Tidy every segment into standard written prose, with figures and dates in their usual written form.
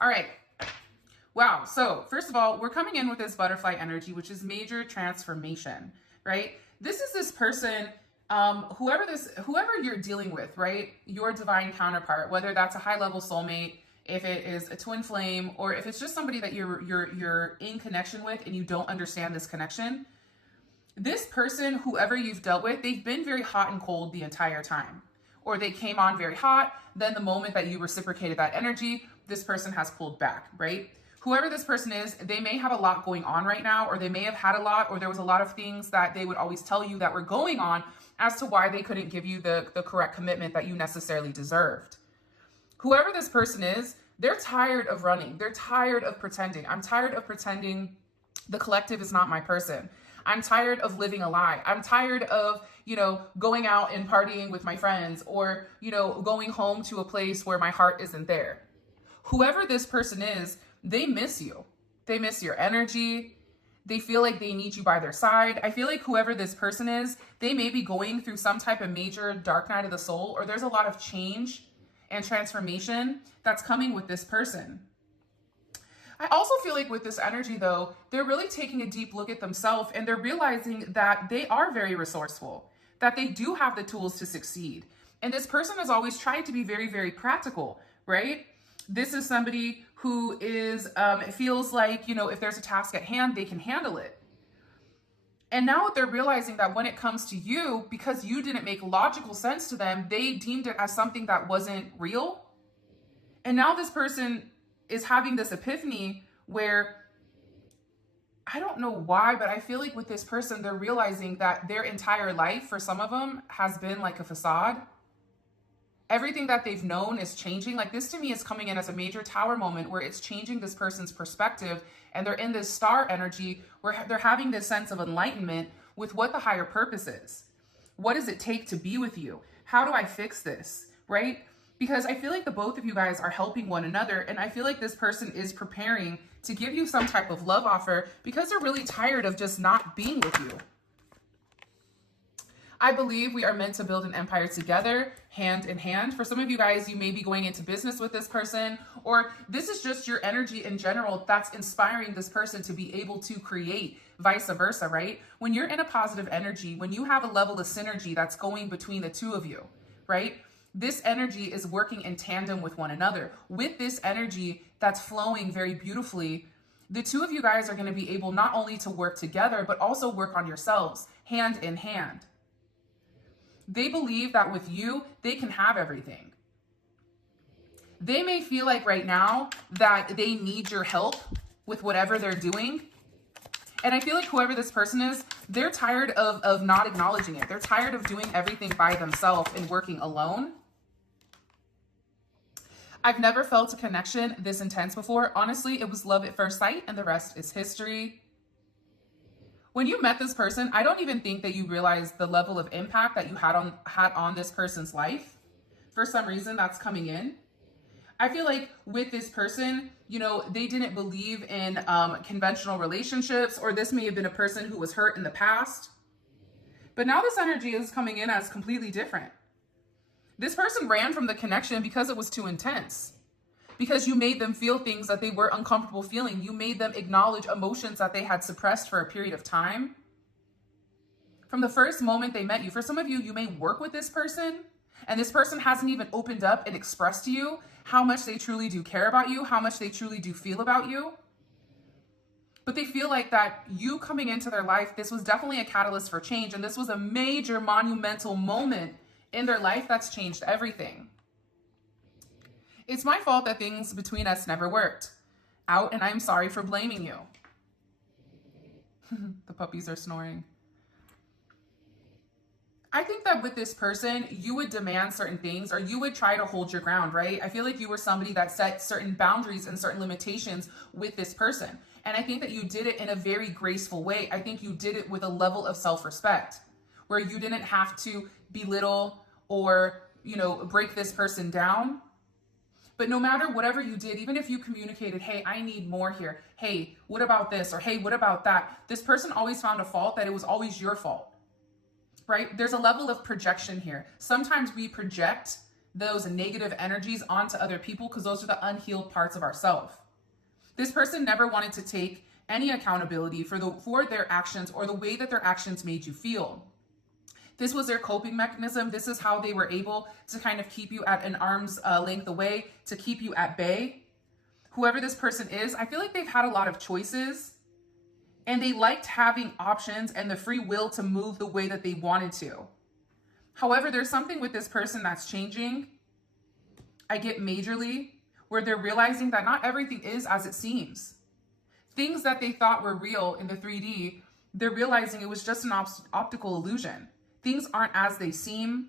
All right. Wow. So first of all, we're coming in with this butterfly energy, which is major transformation, right? This is this person, whoever you're dealing with, right? Your divine counterpart, whether that's a high level soulmate, if it is a twin flame, or if it's just somebody that you're in connection with and you don't understand this connection. This person, whoever you've dealt with, they've been very hot and cold the entire time. Or they came on very hot, then the moment that you reciprocated that energy, this person has pulled back, right? Whoever this person is, they may have a lot going on right now, or they may have had a lot, or there was a lot of things that they would always tell you that were going on as to why they couldn't give you the correct commitment that you necessarily deserved. Whoever this person is, they're tired of running. They're tired of pretending. I'm tired of pretending the collective is not my person. I'm tired of living a lie. I'm tired of, going out and partying with my friends, or, going home to a place where my heart isn't there. Whoever this person is, they miss you. They miss your energy. They feel like they need you by their side. I feel like whoever this person is, they may be going through some type of major dark night of the soul, or there's a lot of change and transformation that's coming with this person. I also feel like with this energy though, they're really taking a deep look at themselves, and they're realizing that they are very resourceful, that they do have the tools to succeed. And this person has always tried to be very, very practical, right? This is somebody who is, it feels like, if there's a task at hand, they can handle it. And now they're realizing that when it comes to you, because you didn't make logical sense to them, they deemed it as something that wasn't real. And now this person is having this epiphany where, I don't know why, but I feel like with this person, they're realizing that their entire life, for some of them, has been like a facade. Everything that they've known is changing. Like, this to me is coming in as a major tower moment where it's changing this person's perspective, and they're in this star energy where they're having this sense of enlightenment with what the higher purpose is. What does it take to be with you? How do I fix this, right? Because I feel like the both of you guys are helping one another, and I feel like this person is preparing to give you some type of love offer because they're really tired of just not being with you. I believe we are meant to build an empire together, hand in hand. For some of you guys, you may be going into business with this person, or this is just your energy in general that's inspiring this person to be able to create, vice versa, right? When you're in a positive energy, when you have a level of synergy that's going between the two of you, right? This energy is working in tandem with one another. With this energy that's flowing very beautifully, the two of you guys are going to be able not only to work together, but also work on yourselves, hand in hand. They believe that with you, they can have everything. They may feel like right now that they need your help with whatever they're doing. And I feel like whoever this person is, they're tired of not acknowledging it. They're tired of doing everything by themselves and working alone. I've never felt a connection this intense before. Honestly, it was love at first sight, and the rest is history. When you met this person, I don't even think that you realized the level of impact that you had on this person's life. For some reason, that's coming in. I feel like with this person, they didn't believe in conventional relationships, or this may have been a person who was hurt in the past. But now this energy is coming in as completely different. This person ran from the connection because it was too intense. Because you made them feel things that they were uncomfortable feeling. You made them acknowledge emotions that they had suppressed for a period of time. From the first moment they met you, for some of you, you may work with this person, and this person hasn't even opened up and expressed to you how much they truly do care about you, how much they truly do feel about you. But they feel like that you coming into their life, this was definitely a catalyst for change, and this was a major monumental moment in their life that's changed everything. It's my fault that things between us never worked out, and I'm sorry for blaming you. The puppies are snoring. I think that with this person, you would demand certain things, or you would try to hold your ground, right? I feel like you were somebody that set certain boundaries and certain limitations with this person. And I think that you did it in a very graceful way. I think you did it with a level of self-respect where you didn't have to belittle or, break this person down. But no matter whatever you did, even if you communicated, hey, I need more here. Hey, what about this? Or hey, what about that? This person always found a fault that it was always your fault, right? There's a level of projection here. Sometimes we project those negative energies onto other people because those are the unhealed parts of ourselves. This person never wanted to take any accountability for their actions or the way that their actions made you feel. This was their coping mechanism. This is how they were able to kind of keep you at an arm's length away, to keep you at bay. Whoever this person is, I feel like they've had a lot of choices and they liked having options and the free will to move the way that they wanted to. However, there's something with this person that's changing. I get majorly where they're realizing that not everything is as it seems. Things that they thought were real in the 3D, they're realizing it was just an optical illusion. Things aren't as they seem.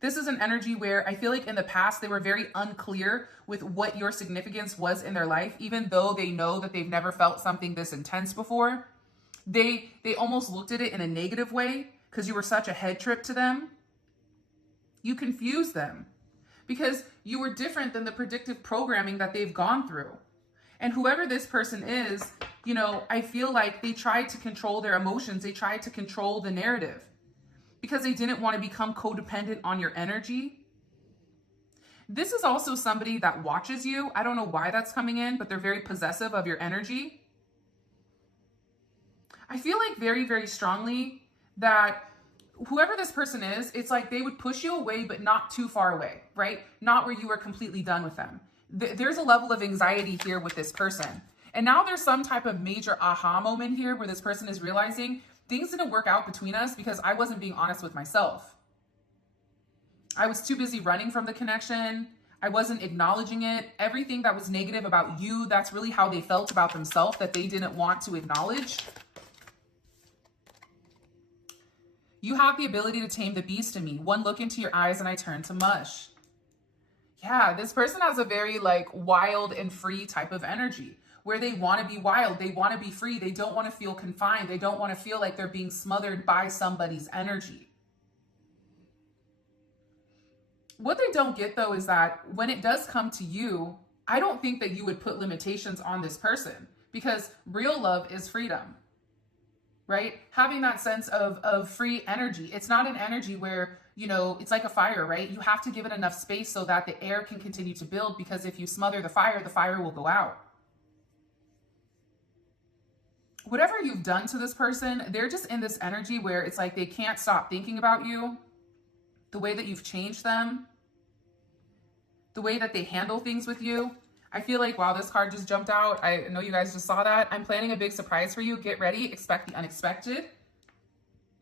This is an energy where I feel like in the past, they were very unclear with what your significance was in their life, even though they know that they've never felt something this intense before. They almost looked at it in a negative way because you were such a head trip to them. You confused them because you were different than the predictive programming that they've gone through. And whoever this person is, you know, I feel like they tried to control their emotions. They tried to control the narrative because they didn't want to become codependent on your energy. This is also somebody that watches you. I don't know why that's coming in, but they're very possessive of your energy. I feel like very, very strongly that whoever this person is, it's like they would push you away, but not too far away, right? Not where you were completely done with them. There's a level of anxiety here with this person. And now there's some type of major aha moment here where this person is realizing things didn't work out between us because I wasn't being honest with myself. I was too busy running from the connection. I wasn't acknowledging it. Everything that was negative about you, that's really how they felt about themselves, that they didn't want to acknowledge. You have the ability to tame the beast in me. One look into your eyes and I turn to mush. Yeah, this person has a very like wild and free type of energy where they want to be wild. They want to be free. They don't want to feel confined. They don't want to feel like they're being smothered by somebody's energy. What they don't get though is that when it does come to you, I don't think that you would put limitations on this person because real love is freedom. Right? Having that sense of free energy. It's not an energy where, you know, it's like a fire, right? You have to give it enough space so that the air can continue to build because if you smother the fire will go out. Whatever you've done to this person, they're just in this energy where it's like they can't stop thinking about you, the way that you've changed them, the way that they handle things with you. I feel like, wow, this card just jumped out. I know you guys just saw that. I'm planning a big surprise for you. Get ready. Expect the unexpected.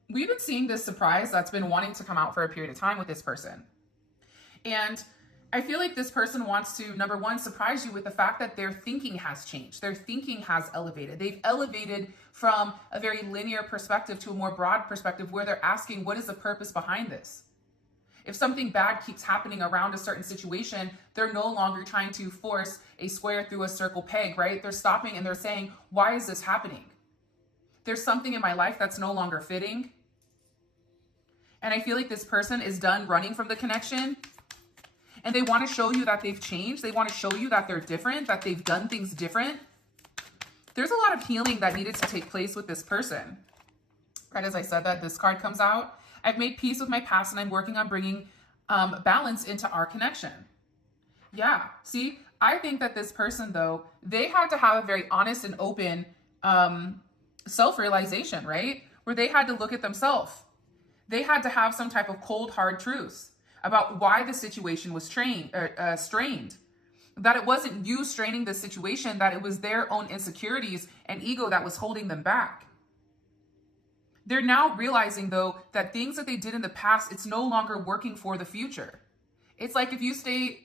We've been seeing this surprise that's been wanting to come out for a period of time with this person. And I feel like this person wants to, number one, surprise you with the fact that their thinking has changed. Their thinking has elevated. They've elevated from a very linear perspective to a more broad perspective where they're asking, what is the purpose behind this? If something bad keeps happening around a certain situation, they're no longer trying to force a square through a circle peg, right? They're stopping and they're saying, why is this happening? There's something in my life that's no longer fitting. And I feel like this person is done running from the connection and they want to show you that they've changed. They want to show you that they're different, that they've done things different. There's a lot of healing that needed to take place with this person. Right as I said that, this card comes out. I've made peace with my past and I'm working on bringing balance into our connection. Yeah, see, I think that this person though, they had to have a very honest and open self-realization, right? Where they had to look at themselves. They had to have some type of cold, hard truths about why the situation was strained. That it wasn't you straining the situation, that it was their own insecurities and ego that was holding them back. They're now realizing, though, that things that they did in the past, it's no longer working for the future. It's like if you stay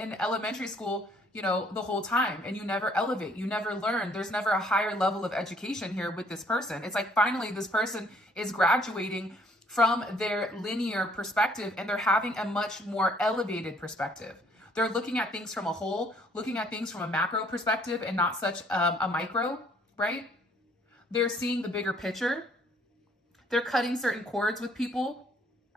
in elementary school, you know, the whole time and you never elevate, you never learn. There's never a higher level of education here with this person. It's like finally this person is graduating from their linear perspective and they're having a much more elevated perspective. They're looking at things from a whole, looking at things from a macro perspective and not such a micro, right? They're seeing the bigger picture. They're cutting certain cords with people,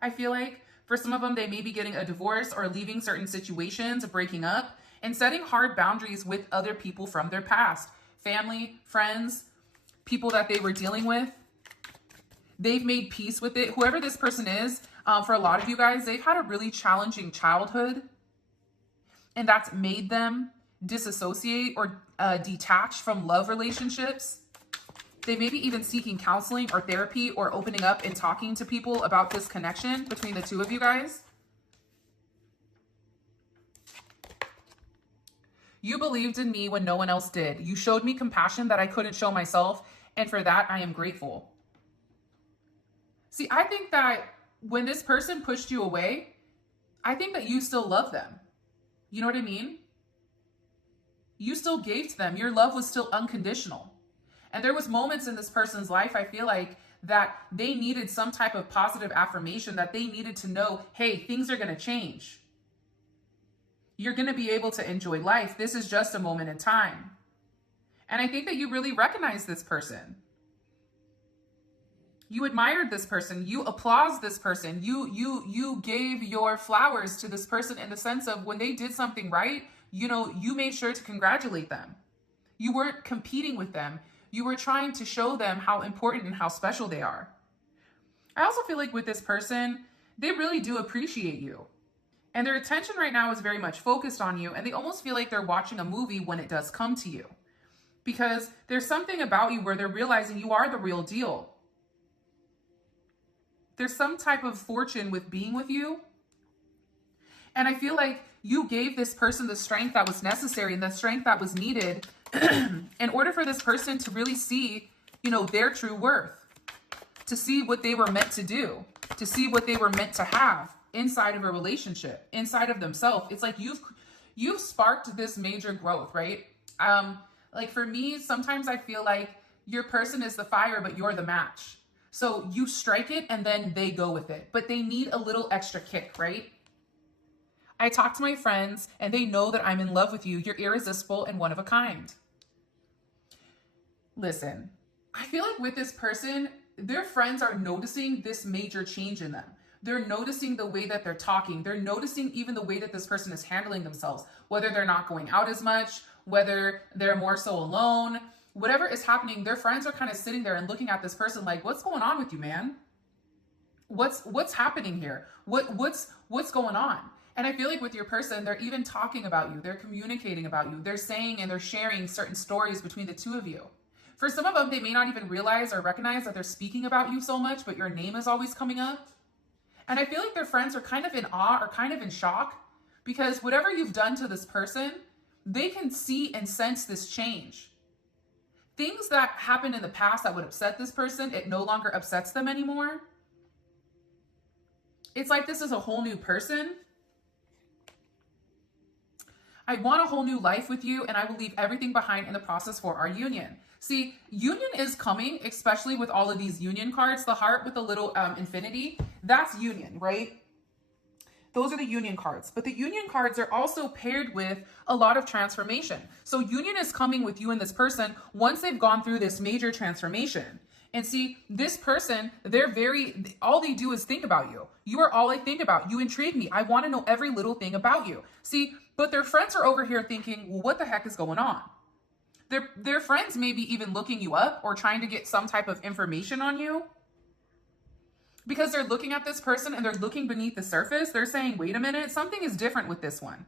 I feel like. For some of them, they may be getting a divorce or leaving certain situations, breaking up, and setting hard boundaries with other people from their past. Family, friends, people that they were dealing with. They've made peace with it. Whoever this person is, For a lot of you guys, they've had a really challenging childhood, and that's made them disassociate or detach from love relationships. They may be even seeking counseling or therapy or opening up and talking to people about this connection between the two of you guys. You believed in me when no one else did. You showed me compassion that I couldn't show myself, and for that, I am grateful. See, I think that when this person pushed you away, I think that you still love them. You know what I mean? You still gave to them. Your love was still unconditional. And there was moments in this person's life, I feel like, that they needed some type of positive affirmation, that they needed to know, hey, things are going to change. You're going to be able to enjoy life. This is just a moment in time. And I think that you really recognize this person. You admired this person. You applaud this person. You gave your flowers to this person in the sense of when they did something right, you know, you made sure to congratulate them. You weren't competing with them. You were trying to show them how important and how special they are. I also feel like with this person, they really do appreciate you. And their attention right now is very much focused on you. And they almost feel like they're watching a movie when it does come to you. Because there's something about you where they're realizing you are the real deal. There's some type of fortune with being with you. And I feel like you gave this person the strength that was necessary and the strength that was needed in order for this person to really see, you know, their true worth, to see what they were meant to do, to see what they were meant to have inside of a relationship, inside of themselves. It's like you've sparked this major growth, right? Like for me, sometimes I feel like your person is the fire, but you're the match. So you strike it and then they go with it, but they need a little extra kick, right? I talk to my friends and they know that I'm in love with you. You're irresistible and one of a kind. Listen, I feel like with this person, their friends are noticing this major change in them. They're noticing the way that they're talking. They're noticing even the way that this person is handling themselves, whether they're not going out as much, whether they're more so alone, whatever is happening, their friends are kind of sitting there and looking at this person like, what's going on with you, man? What's happening here? What's going on? And I feel like with your person, they're even talking about you. They're communicating about you. They're saying and they're sharing certain stories between the two of you. For some of them, they may not even realize or recognize that they're speaking about you so much, but your name is always coming up. And I feel like their friends are kind of in awe or kind of in shock because whatever you've done to this person, they can see and sense this change. Things that happened in the past that would upset this person, it no longer upsets them anymore. It's like this is a whole new person. I want a whole new life with you, and I will leave everything behind in the process for our union. See, union is coming, especially with all of these union cards. The heart with the little infinity, that's union, right? Those are the union cards. But the union cards are also paired with a lot of transformation. So union is coming with you and this person once they've gone through this major transformation. And see, this person, all they do is think about you. You are all I think about. You intrigue me. I want to know every little thing about you. See, but their friends are over here thinking, well, what the heck is going on? Their friends may be even looking you up or trying to get some type of information on you because they're looking at this person and they're looking beneath the surface. They're saying, wait a minute, something is different with this one.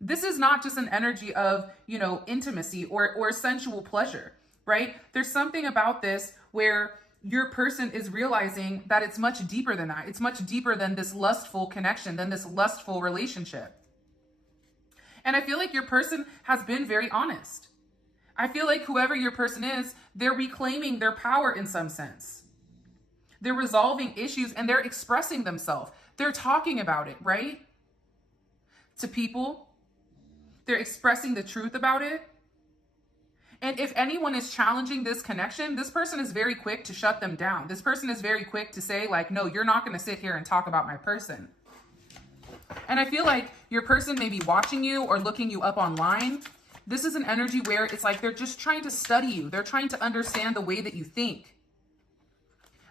This is not just an energy of, you know, intimacy or sensual pleasure, right? There's something about this where your person is realizing that it's much deeper than that. It's much deeper than this lustful connection, than this lustful relationship. And I feel like your person has been very honest. I feel like whoever your person is, they're reclaiming their power in some sense. They're resolving issues and they're expressing themselves. They're talking about it, right? To people. They're expressing the truth about it. And if anyone is challenging this connection, this person is very quick to shut them down. This person is very quick to say like, no, you're not going to sit here and talk about my person. And I feel like your person may be watching you or looking you up online. This is an energy where it's like they're just trying to study you. They're trying to understand the way that you think.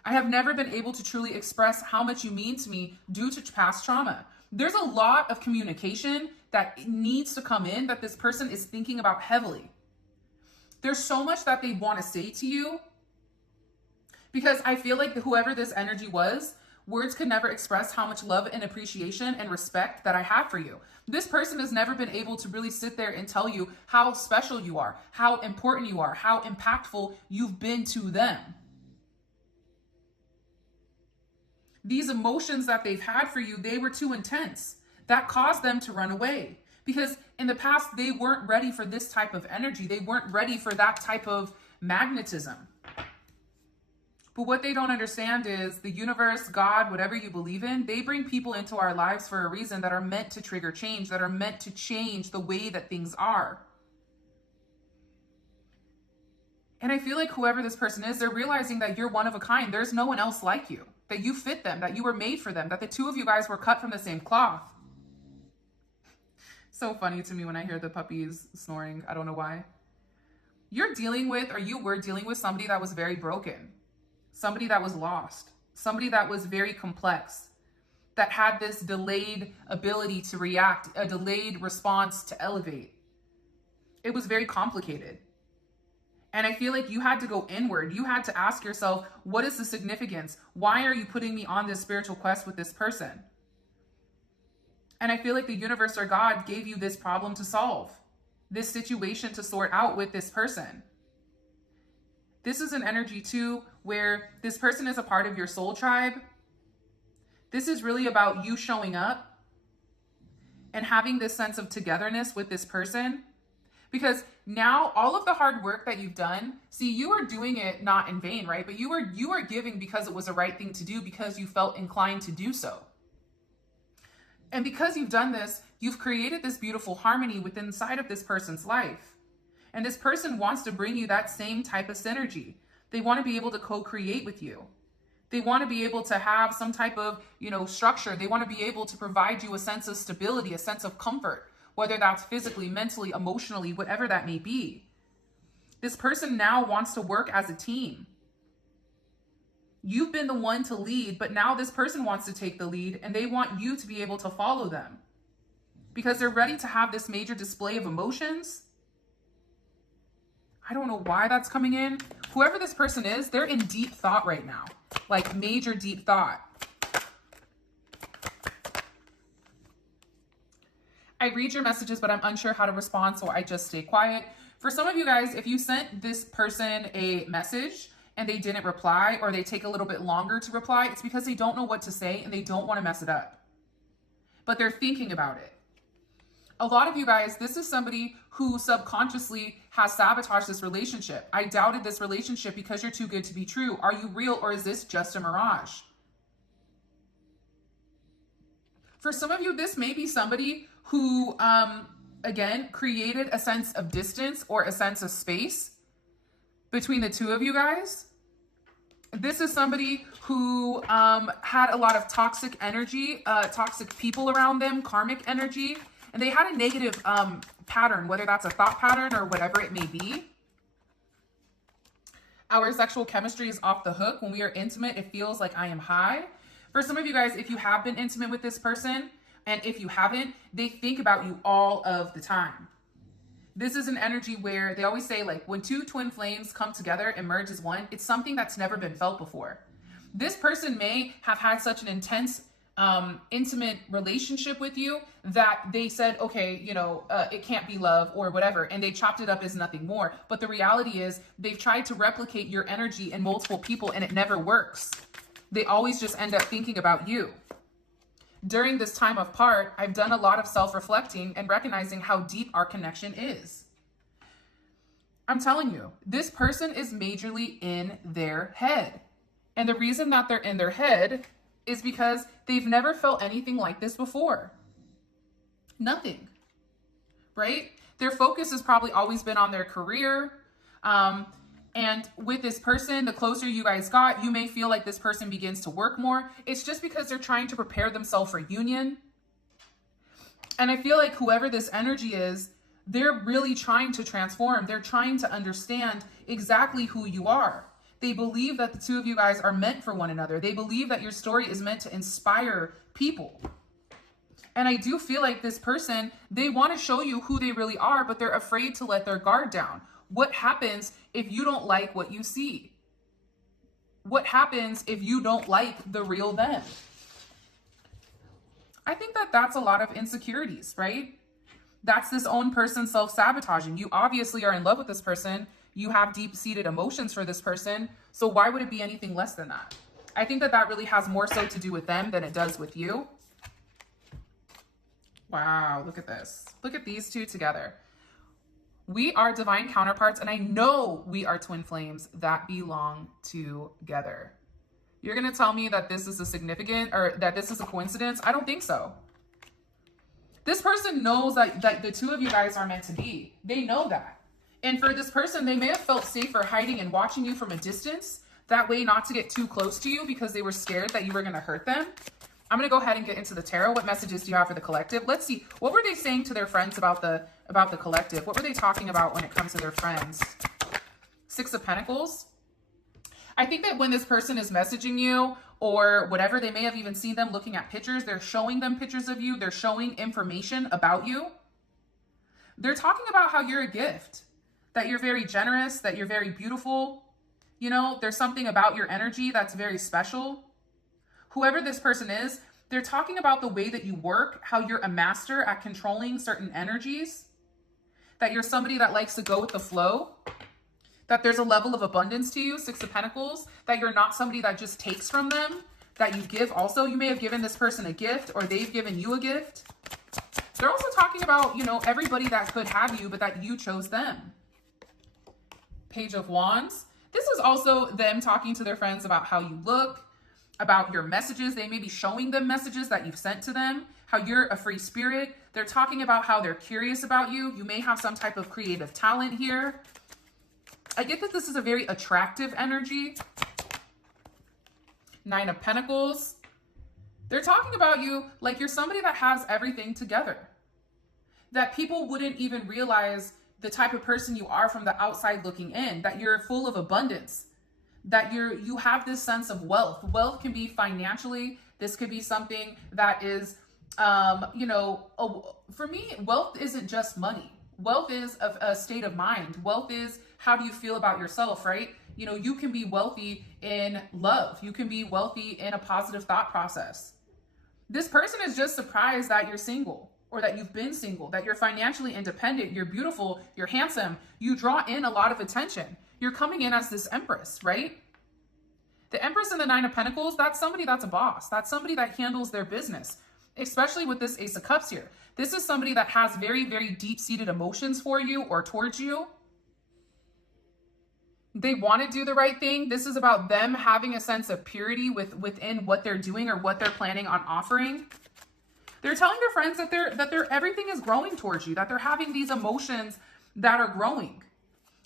I have never been able to truly express how much you mean to me due to past trauma. There's a lot of communication that needs to come in that this person is thinking about heavily. There's so much that they want to say to you because I feel like whoever this energy was Words could never express how much love and appreciation and respect that I have for you. This person has never been able to really sit there and tell you how special you are, how important you are, how impactful you've been to them. These emotions that they've had for you, they were too intense. That caused them to run away. Because in the past, they weren't ready for this type of energy. They weren't ready for that type of magnetism. But what they don't understand is the universe, God, whatever you believe in, they bring people into our lives for a reason that are meant to trigger change, that are meant to change the way that things are. And I feel like whoever this person is, they're realizing that you're one of a kind. There's no one else like you, that you fit them, that you were made for them, that the two of you guys were cut from the same cloth. So funny to me when I hear the puppies snoring. I don't know why. You were dealing with somebody that was very broken. Somebody that was lost, somebody that was very complex, that had this delayed ability to react, a delayed response to elevate. It was very complicated. And I feel like you had to go inward. You had to ask yourself, what is the significance? Why are you putting me on this spiritual quest with this person? And I feel like the universe or God gave you this problem to solve, this situation to sort out with this person. This is an energy too, where this person is a part of your soul tribe. This is really about you showing up and having this sense of togetherness with this person. Because now all of the hard work that you've done, see, you are doing it not in vain, right? But you are giving because it was the right thing to do, because you felt inclined to do so. And because you've done this, you've created this beautiful harmony within inside of this person's life. And this person wants to bring you that same type of synergy. They want to be able to co-create with you. They want to be able to have some type of, structure. They want to be able to provide you a sense of stability, a sense of comfort, whether that's physically, mentally, emotionally, whatever that may be. This person now wants to work as a team. You've been the one to lead, but now this person wants to take the lead, and they want you to be able to follow them because they're ready to have this major display of emotions. I don't know why that's coming in. Whoever this person is, they're in deep thought right now, like major deep thought. I read your messages, but I'm unsure how to respond, so I just stay quiet. For some of you guys, if you sent this person a message and they didn't reply, or they take a little bit longer to reply, it's because they don't know what to say and they don't want to mess it up. But they're thinking about it. A lot of you guys, this is somebody who subconsciously has sabotaged this relationship. I doubted this relationship because you're too good to be true. Are you real, or is this just a mirage? For some of you, this may be somebody who, again, created a sense of distance or a sense of space between the two of you guys. This is somebody who had a lot of toxic energy, toxic people around them, karmic energy, and they had a negative pattern, whether that's a thought pattern or whatever it may be. Our sexual chemistry is off the hook. When we are intimate, it feels like I am high. For some of you guys, if you have been intimate with this person, and if you haven't, they think about you all of the time. This is an energy where they always say, like, when two twin flames come together and merge as one, it's something that's never been felt before. This person may have had such an intense, intimate relationship with you that they said, okay, it can't be love or whatever, and they chopped it up as nothing more. But the reality is they've tried to replicate your energy in multiple people, and it never works. They always just end up thinking about you. During this time apart, I've done a lot of self-reflecting and recognizing how deep our connection is. I'm telling you, this person is majorly in their head. And the reason that they're in their head is because they've never felt anything like this before. Nothing, right? Their focus has probably always been on their career. And with this person, the closer you guys got, you may feel like this person begins to work more. It's just because they're trying to prepare themselves for union. And I feel like whoever this energy is, they're really trying to transform. They're trying to understand exactly who you are. They believe that the two of you guys are meant for one another. They believe that your story is meant to inspire people. And I do feel like this person, they want to show you who they really are, but they're afraid to let their guard down. What happens if you don't like what you see? what happens if you don't like the real them? I think that that's a lot of insecurities, right? That's this own person self-sabotaging. You obviously are in love with this person. You have deep-seated emotions for this person. So why would it be anything less than that? I think that that really has more so to do with them than it does with you. Wow, look at this. Look at these two together. We are divine counterparts, and I know we are twin flames that belong together. You're going to tell me that this is a significant, or that this is a coincidence? I don't think so. This person knows that the two of you guys are meant to be. They know that. And for this person, they may have felt safer hiding and watching you from a distance. That way not to get too close to you because they were scared that you were going to hurt them. I'm going to go ahead and get into the tarot. What messages do you have for the collective? Let's see. What were they saying to their friends about the collective? What were they talking about when it comes to their friends? Six of Pentacles. I think that when this person is messaging you or whatever, they may have even seen them looking at pictures. They're showing them pictures of you. They're showing information about you. They're talking about how you're a gift, that you're very generous, that you're very beautiful. You know, there's something about your energy that's very special. Whoever this person is, they're talking about the way that you work, how you're a master at controlling certain energies, that you're somebody that likes to go with the flow, that there's a level of abundance to you, Six of Pentacles, that you're not somebody that just takes from them, that you give also. You may have given this person a gift or they've given you a gift. They're also talking about, you know, everybody that could have you, but that you chose them. Page of Wands. This is also them talking to their friends about how you look, about your messages. They may be showing them messages that you've sent to them, how you're a free spirit. They're talking about how they're curious about you. You may have some type of creative talent here. I get that this is a very attractive energy. Nine of Pentacles. They're talking about you like you're somebody that has everything together, that people wouldn't even realize the type of person you are from the outside looking in, that you're full of abundance, that you have this sense of wealth. Wealth can be financially. This could be something that is, you know, for me, wealth isn't just money. Wealth is a state of mind. Wealth is how do you feel about yourself, right? You know, you can be wealthy in love. You can be wealthy in a positive thought process. This person is just surprised that you're single or that you've been single, that you're financially independent, you're beautiful, you're handsome. You draw in a lot of attention. You're coming in as this Empress, right? The Empress and the Nine of Pentacles, that's somebody that's a boss. That's somebody that handles their business, especially with this Ace of Cups here. This is somebody that has very, very deep-seated emotions for you or towards you. They want to do the right thing. This is about them having a sense of purity within what they're doing or what they're planning on offering. They're telling their friends that they're everything is growing towards you, that they're having these emotions that are growing,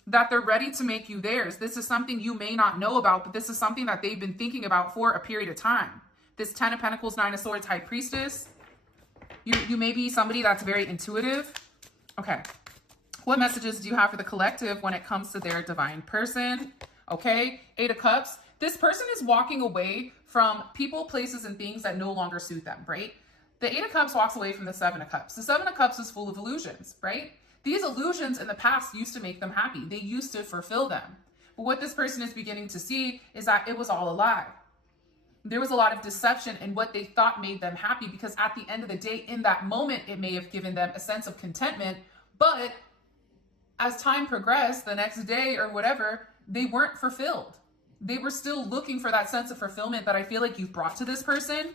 that they're ready to make you theirs. This is something you may not know about, but this is something that they've been thinking about for a period of time. This Ten of Pentacles, Nine of Swords, High Priestess. You may be somebody that's very intuitive. Okay. What messages do you have for the collective when it comes to their divine person? Okay. Eight of Cups. This person is walking away from people, places, and things that no longer suit them, right? The Eight of Cups walks away from the Seven of Cups. The Seven of Cups is full of illusions, right? These illusions in the past used to make them happy. They used to fulfill them. But what this person is beginning to see is that it was all a lie. There was a lot of deception in what they thought made them happy, because at the end of the day, in that moment, it may have given them a sense of contentment. But as time progressed, the next day or whatever, they weren't fulfilled. They were still looking for that sense of fulfillment that I feel like you've brought to this person.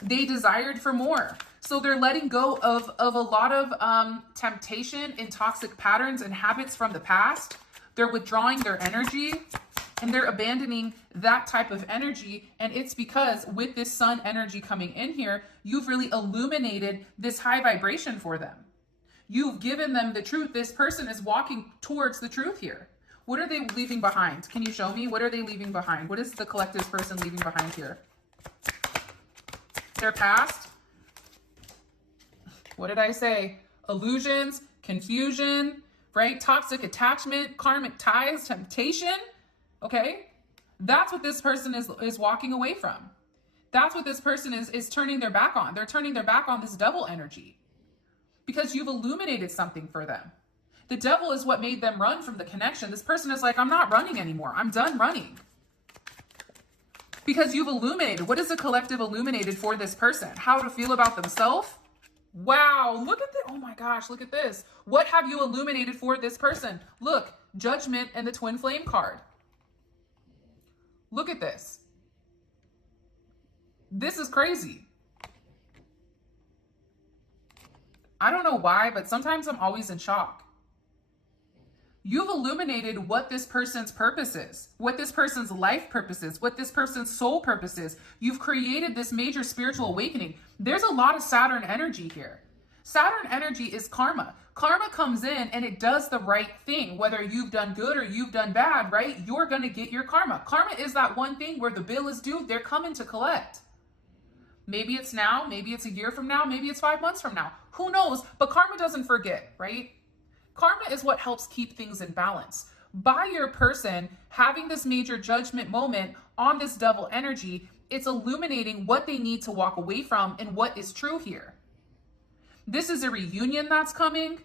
They desired for more. So they're letting go of a lot of temptation and toxic patterns and habits from the past. They're withdrawing their energy and they're abandoning that type of energy. And it's because with this sun energy coming in here, you've really illuminated this high vibration for them. You've given them the truth. This person is walking towards the truth here. What are they leaving behind? Can you show me? What are they leaving behind? What is the collective person leaving behind here? Their past. What did I say? Illusions, confusion, right? Toxic attachment, karmic ties, temptation. Okay? That's what this person is walking away from. That's what this person is turning their back on. They're turning their back on this devil energy because you've illuminated something for them. The devil is what made them run from the connection. This person is like, I'm not running anymore. I'm done running. Because you've illuminated. What is the collective illuminated for this person? How to feel about themselves? Wow, look at this. Oh my gosh, look at this. What have you illuminated for this person? Look, Judgment and the Twin Flame card. Look at this. This is crazy. I don't know why, but sometimes I'm always in shock. You've illuminated what this person's purpose is, what this person's life purpose is, what this person's soul purpose is. You've created this major spiritual awakening. There's a lot of Saturn energy here. Saturn energy is karma. Karma comes in and it does the right thing. Whether you've done good or you've done bad, right? You're going to get your karma. Karma is that one thing where the bill is due. They're coming to collect. Maybe it's now, maybe it's a year from now, maybe it's 5 months from now. Who knows? But karma doesn't forget, right? Karma is what helps keep things in balance. By your person having this major judgment moment on this double energy, it's illuminating what they need to walk away from and what is true here. This is a reunion that's coming.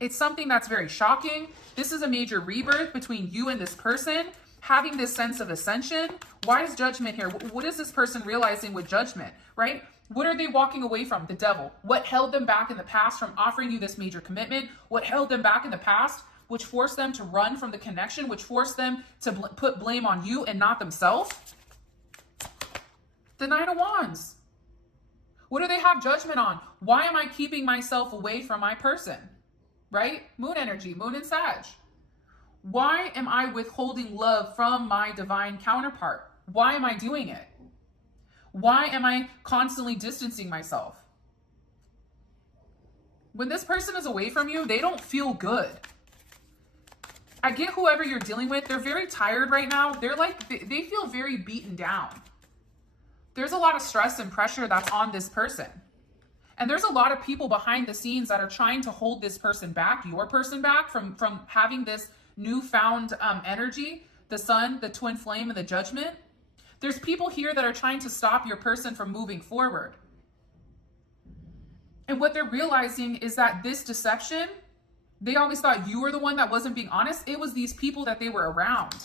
It's something that's very shocking. This is a major rebirth between you and this person, having this sense of ascension. Why is Judgment here? What is this person realizing with Judgment, right? What are they walking away from? The devil. What held them back in the past from offering you this major commitment? What held them back in the past, which forced them to run from the connection, which forced them to put blame on you and not themselves? The Nine of Wands. What do they have judgment on? Why am I keeping myself away from my person? Right? Moon energy, Moon and Sag. Why am I withholding love from my divine counterpart? Why am I doing it? Why am I constantly distancing myself? When this person is away from you, they don't feel good. I get whoever you're dealing with, they're very tired right now. They're like, they feel very beaten down. There's a lot of stress and pressure that's on this person. And there's a lot of people behind the scenes that are trying to hold this person back, your person back from having this newfound energy, the Sun, the Twin Flame, and the Judgment. There's people here that are trying to stop your person from moving forward. And what they're realizing is that this deception, they always thought you were the one that wasn't being honest. It was these people that they were around.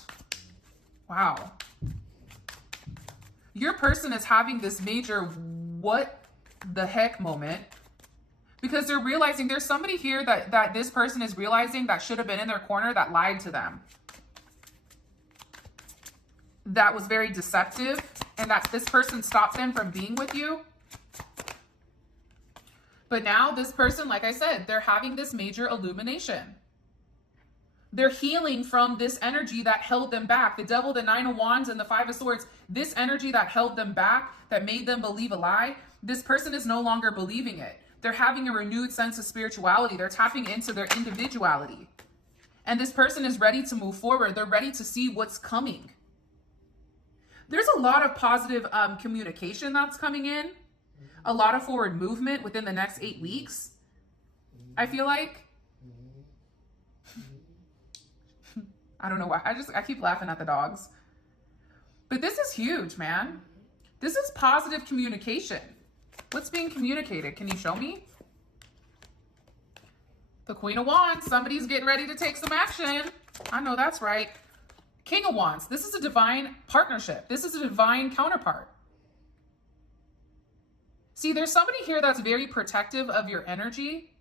Wow. Your person is having this major what the heck moment because they're realizing there's somebody here that this person is realizing that should have been in their corner that lied to them. That was very deceptive and that this person stopped them from being with you. But now this person, like I said, they're having this major illumination. They're healing from this energy that held them back. The Devil, the Nine of Wands, and the Five of Swords, this energy that held them back, that made them believe a lie, this person is no longer believing it. They're having a renewed sense of spirituality. They're tapping into their individuality. And this person is ready to move forward. They're ready to see what's coming. There's a lot of positive communication that's coming in. A lot of forward movement within the next 8 weeks. I feel like. I don't know why. I keep laughing at the dogs. But this is huge, man. This is positive communication. What's being communicated? Can you show me? The Queen of Wands. Somebody's getting ready to take some action. I know that's right. King of Wands. This is a divine partnership. This is a divine counterpart. See, there's somebody here that's very protective of your energy,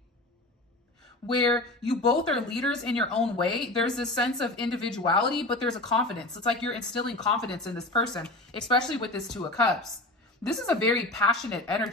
where you both are leaders in your own way. There's this sense of individuality, but there's a confidence. It's like you're instilling confidence in this person, especially with this Two of Cups. This is a very passionate energy.